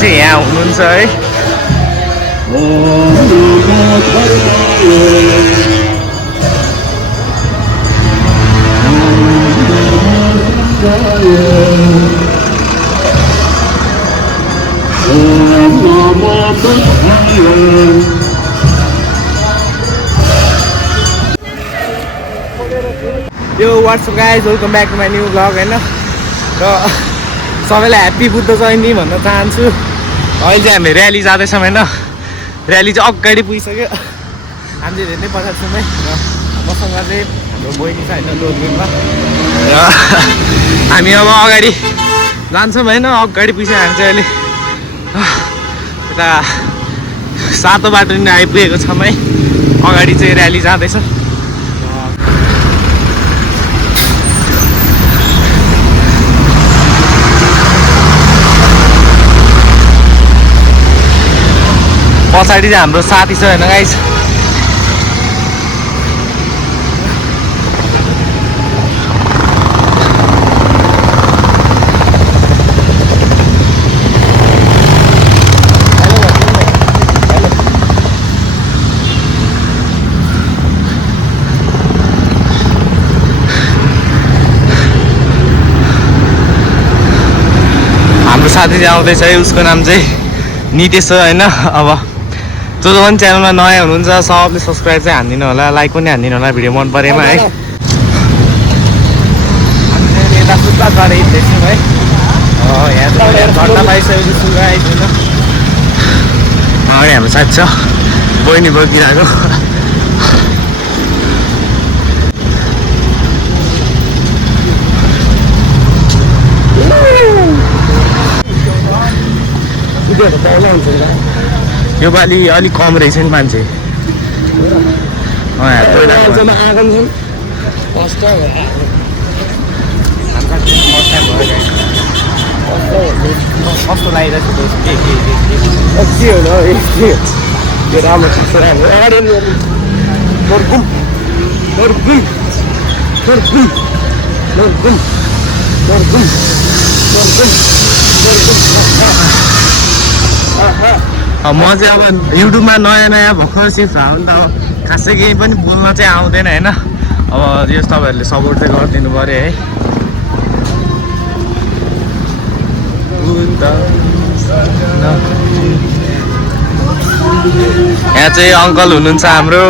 चाहिँ यहाँ हुनुहुन्छ है। यो what's up guys, welcome back to my new blog होइन। र सबैलाई ह्याप्पी बुद्ध जयन्ती भन्न चाहन्छु। अहिले चाहिँ हामी र्याली जाँदैछौँ होइन। र्याली चाहिँ अगाडि पुगिसक्यो, हामी चाहिँ धेरै नै पछाडि छौँ है। र मसँग चाहिँ हाम्रो बहिनी छ होइन लोकलिङमा, र हामी अब अगाडि जान्छौँ होइन। अगाडि पुगिसक्यो हामी चाहिँ अहिले यता सातो बाटो नि आइपुगेको छौँ है। अगाडि चाहिँ र्याली जाँदैछ। पछाडि चाहिँ हाम्रो साथी छ होइन गाइस। हाम्रो साथी चाहिँ आउँदैछ है, उसको नाम चाहिँ नितेश हो होइन। अब जो पनि च्यानलमा नयाँ हुनुहुन्छ सबले सब्सक्राइब चाहिँ हानिदिनु होला, लाइक पनि हानिदिनु होला भिडियो मन परेमा है। हामी चाहिँ यता सुत्ता गएर हिँड्दैछौँ है। यहाँ चाहिँ घन्टा पाइसकेपछि सुगा आइदिनु। अगाडि हाम्रो साथी छ, बहिनी बगिरहेको। यो पालि अलिक कम रहेछ नि मान्छे। कस्तो लागिरहेको छ के हो यो राम्रो कस्तो म चाहिँ अब युट्युबमा नयाँ भर्खर सिफ्ट भयो नि त। अब खासै केही पनि बोल्न चाहिँ आउँदैन होइन। अब यस तपाईँहरूले सपोर्ट चाहिँ गरिदिनु पऱ्यो है। यहाँ चाहिँ अङ्कल हुनुहुन्छ हाम्रो।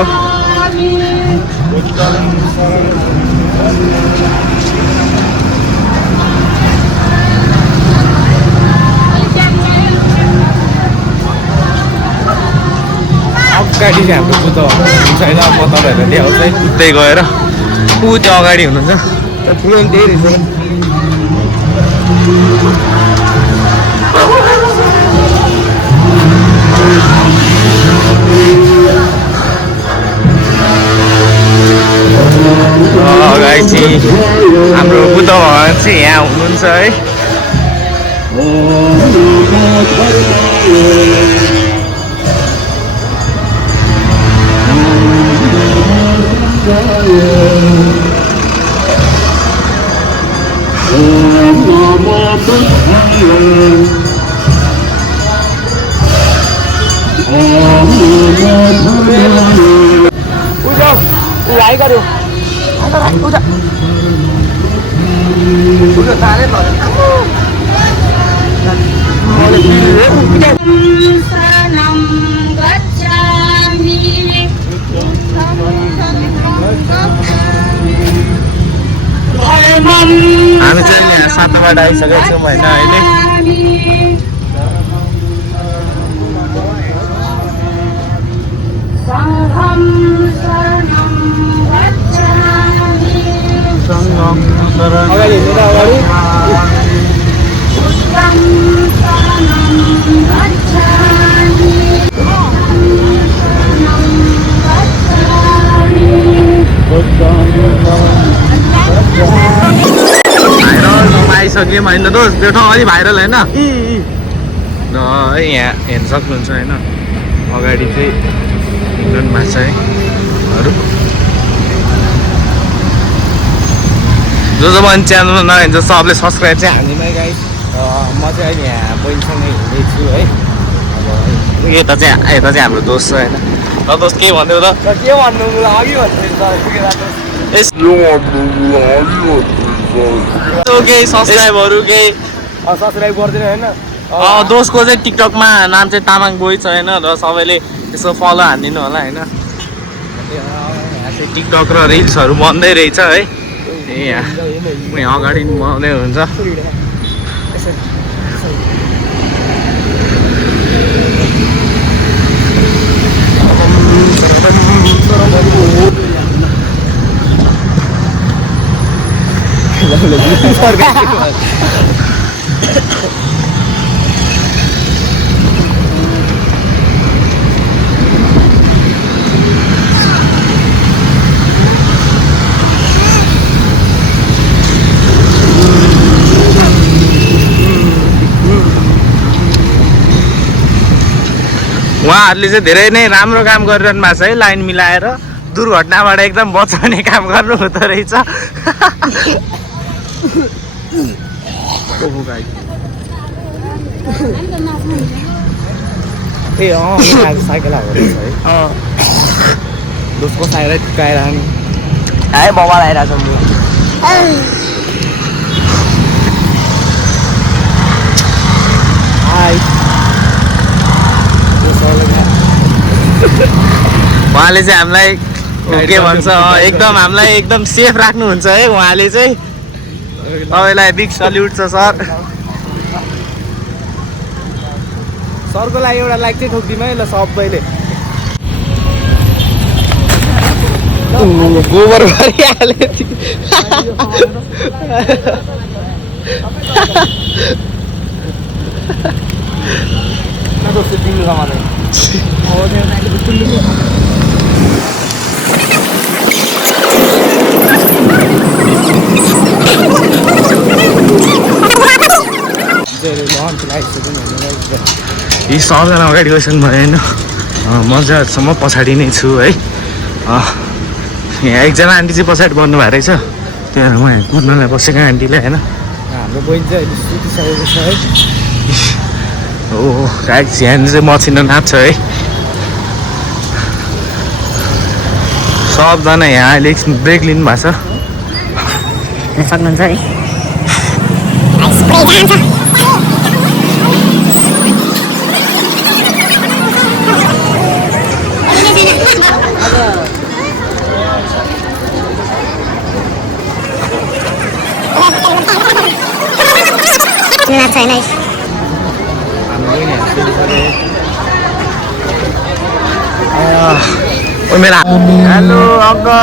अगाडि चाहिँ हाम्रो बुद्ध हुन्छ होइन। म तपाईँहरूलाई देखाउँछु है, कुद्दै गएर ऊ चाहिँ अगाडि हुनुहुन्छ। ठुलो त्यही रहेछ। अगाडि चाहिँ हाम्रो बुद्ध भगवान चाहिँ यहाँ हुनुहुन्छ है। हामी चाहिँ यहाँ सातोबाट आइसकेको छौँ होइन अहिले। आइसक्यौँ होइन दोस्त, त्यो ठाउँ अलि भाइरल होइन। यहाँ हेर्न सक्नुहुन्छ होइन। अगाडि चाहिँ हिँड्नु भएको छ है अरू। जो पनि च्यानलमा नहेर्छ सबले सब्सक्राइब चाहिँ हान्दिनु है गाइस। म चाहिँ अहिले यहाँ बहिनीसँगै हिँड्दैछु है। अब यता चाहिँ हाम्रो दोस्त छ होइन। र दोस्त के भन्नु त? के भन्नु अघि भन्नु केही सब्सक्राइबहरू केही सब्सक्राइब गरिदिनु होइन। दोस्तको चाहिँ टिकटकमा नाम चाहिँ तामाङ बोय छ होइन। र सबैले यसो फलो हानिदिनु होला होइन। यहाँ चाहिँ टिकटक र रिल्सहरू बन्दै रहेछ है। यहाँ अगाडि बनाउँदै हुन्छ। उहाँहरूले चाहिँ धेरै नै राम्रो काम गरिरहनु भएको छ है। लाइन मिलाएर दुर्घटनाबाट एकदम बचाउने काम गर्नु हुँदो रहेछ। ए साइकल आएको रहेछ है। दोस्तको साइकल टिकाइरहनु है। बबाल आइरहेको छ। उहाँले चाहिँ हामीलाई के भन्छ एकदम हामीलाई एकदम सेफ राख्नुहुन्छ है। उहाँले चाहिँ तपाईँलाई बिग सल्युट छ सर। सरको लागि एउटा लाइक चाहिँ ठोकिदिउँ है ल सबैले। गोबर गरिहाल्यो। यी सबजना अगाडि गइसक्नु भयो होइन। मजासम्म पछाडि नै छु है। यहाँ एकजना आन्टी चाहिँ पछाडि बन्नु भएको रहेछ। त्यहाँ म यहाँ कुद्नलाई बसेको आन्टीले होइन। हाम्रो बहिनी चाहिँ अहिले सुतिसकेको छ है। गाइड यहाँ चाहिँ मसिनो नाप्छ है। सबजना यहाँ अहिले एकछिन ब्रेक लिनु भएको छ। सक्नुहुन्छ है। Hello uncle.